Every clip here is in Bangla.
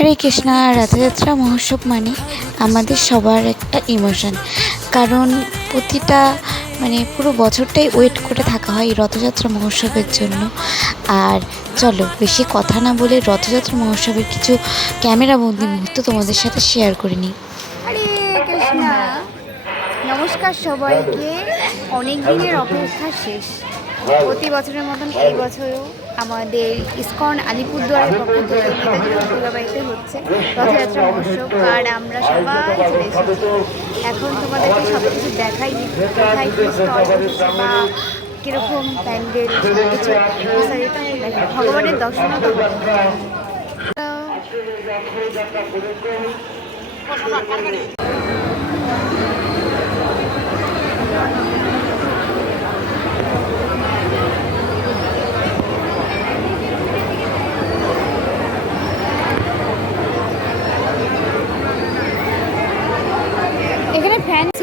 হরে কৃষ্ণা রথযাত্রা মহোৎসব মানে আমাদের সবার একটা ইমোশন কারণ প্রতিটা মানে পুরো বছরটাই ওয়েট করে থাকা হয় এই রথযাত্রা মহোৎসবের জন্য। আর চলো, বেশি কথা না বলে রথযাত্রা মহোৎসবের কিছু ক্যামেরাবন্দি মুহূর্ত তোমাদের সাথে শেয়ার করে নিই। নমস্কার সবাইকে। অনেক দিনের অপেক্ষা শেষ। প্রতি বছরের মতন এই বছরও আমাদের ইস্কন আলিপুরদুয়ারের পক্ষ থেকে দুর্গাবাড়িতে হচ্ছে রথযাত্রা মহোৎসব। আর আমরা সবাই চলে এসেছি। এখন তোমাদেরকে সব কিছু দেখাই কোথায় কি স্টল বসেছে বা কীরকম প্যান্ডেল কিছু। দেখাই। ভগবানের দর্শনও তো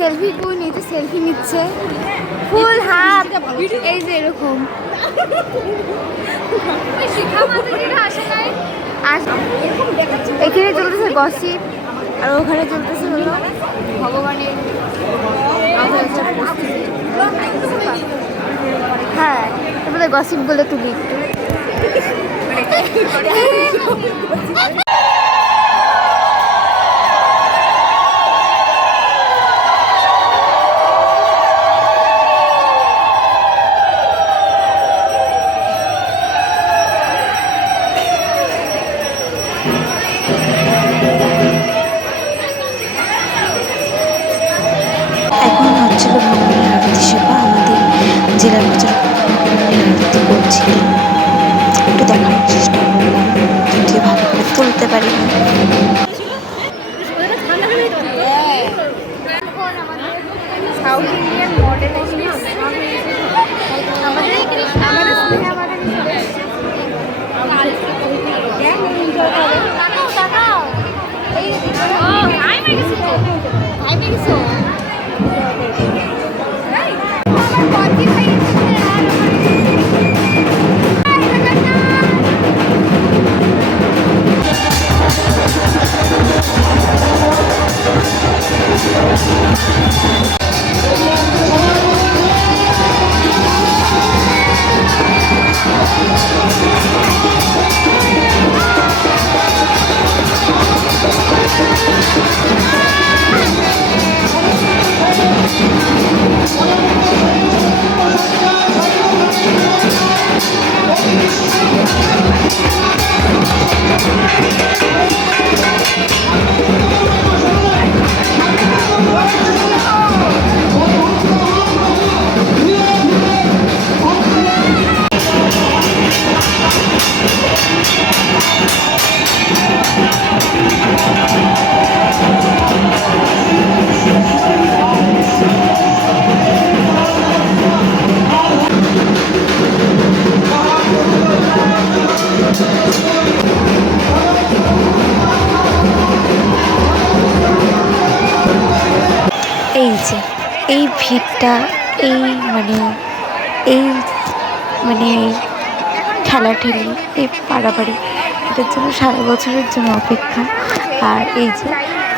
সেলফি কুইন এই যে সেলফি নিচ্ছে। ফুল হাত, এই যে এরকম। এখানে চলতেছে গসিপ আর ওখানে চলতেছে হলো ভগবানের হ্যাঁ তারপরে গসিপ বলে তুলি সাউথ ইন্ডিয়ান মডেল আমাদের আমাদের স্নেহা আমাদের এই এই ভিড়টা, এই মানে এই মানে এই ঠেলাঠেলি, এই পাড়াপাড়ি এটার জন্য সারা বছরের জন্য অপেক্ষা। আর এই যে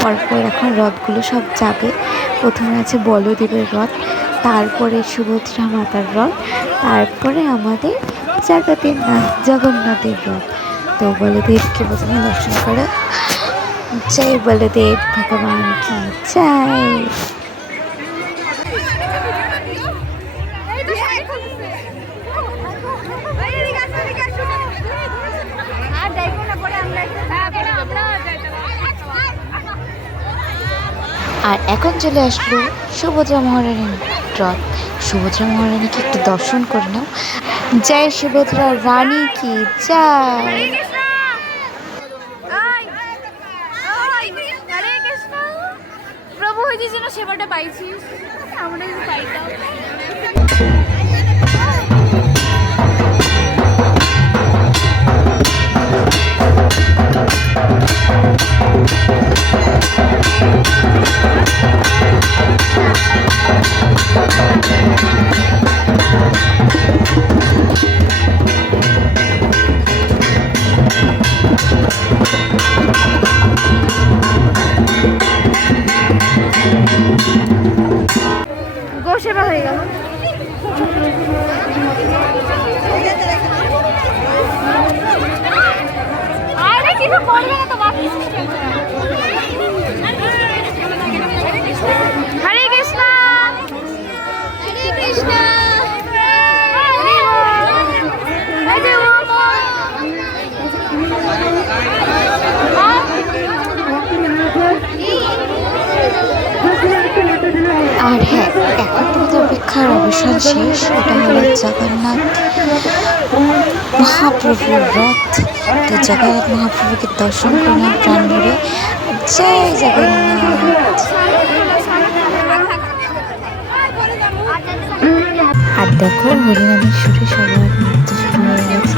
পরপর এখন রথগুলো সব যাবে। প্রথমে আছে বলদেবের রথ, তারপরে সুভদ্রা মাতার রথ, তারপরে আমাদের জগতের নাথ জগন্নাথের রথ। তো বলদেবকে প্রথমে দর্শন করে। জয় বলদেব, ভগবান কি জয় আর এখন চলে আসলো সুভদ্রা মহারানীর রথ। সুভদ্রা মহারানীকে একটু দর্শন করে নাও। জয় সুভদ্রা রানী কি জয়। প্রভু যেন সেবাটা পাইছি আমরা পাইতাম। পড়বে না তো বাকি হরে কৃষ্ণ হরে কৃষ্ণ হরে হরে আর হ্যাঁ এখন অপেক্ষার অবসান শেষ এটা হলো জগন্নাথ মহাপ্রভুর রথ। তো জগন্নাথ মহাপ্রভুকে দর্শন করলাম প্রাণ ভরে। জয় জগন্নাথ। আর দেখো হরিনামের সুরে সবার নৃত্য শুরু হয়ে গেছে।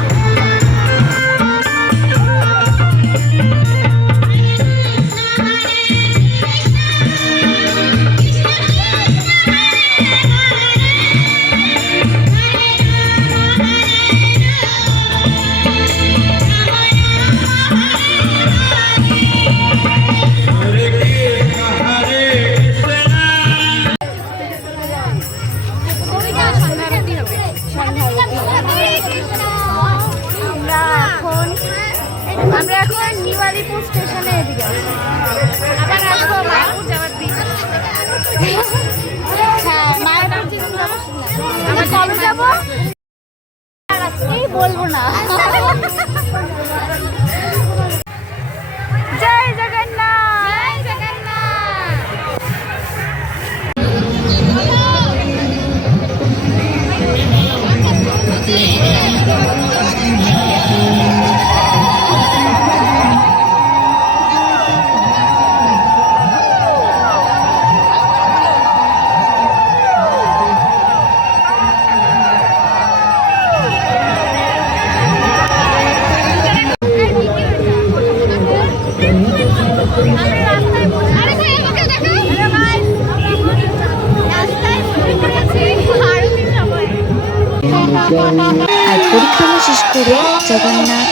আর পরিক্রমা শেষ করে জগন্নাথ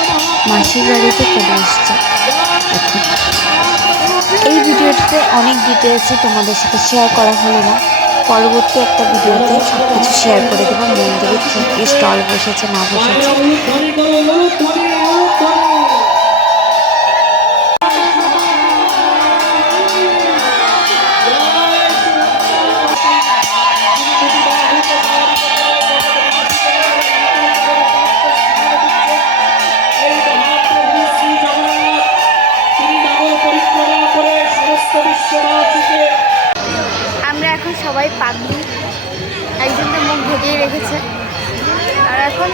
মাসির বাড়িতে চলে এসছে। এই ভিডিওটিতে অনেক ডিটেলসই তোমাদের সাথে শেয়ার করা হলো না। পরবর্তী একটা ভিডিওতে সব কিছু শেয়ার করে দেবো। মন্দিরে কী কী স্টল বসেছে, না বসেছে। পাগলি। একজন তো মুখ ঢেকেই রেখেছে। আর এখন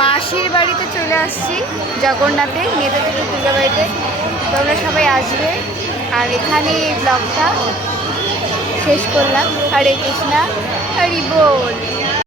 মাসির বাড়িতে চলে আসছি জগন্নাথে নেতাদের দুর্গা বাড়িতে। তোমরা সবাই আসবে। আর এখানে এই ব্লগটা শেষ করলাম। হরে কৃষ্ণা, হরি বল।